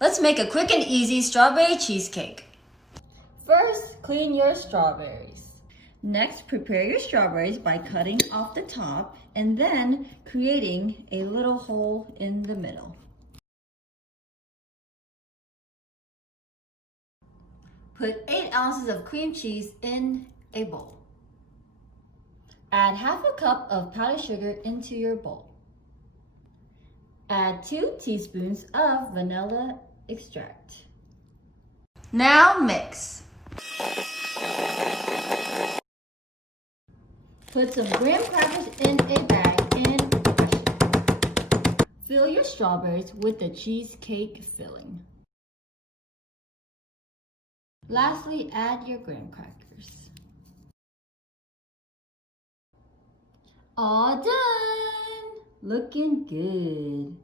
Let's make a quick and easy strawberry cheesecake. First, clean your strawberries. Next, prepare your strawberries by cutting off the top and then creating a little hole in the middle. Put 8 ounces of cream cheese in a bowl. Add half a cup of powdered sugar into your bowl. Add 2 teaspoons of vanilla extract. Now mix. Put some graham crackers in a bag and crush it. Fill your strawberries with the cheesecake filling. Lastly, add your graham crackers. All done! Looking good.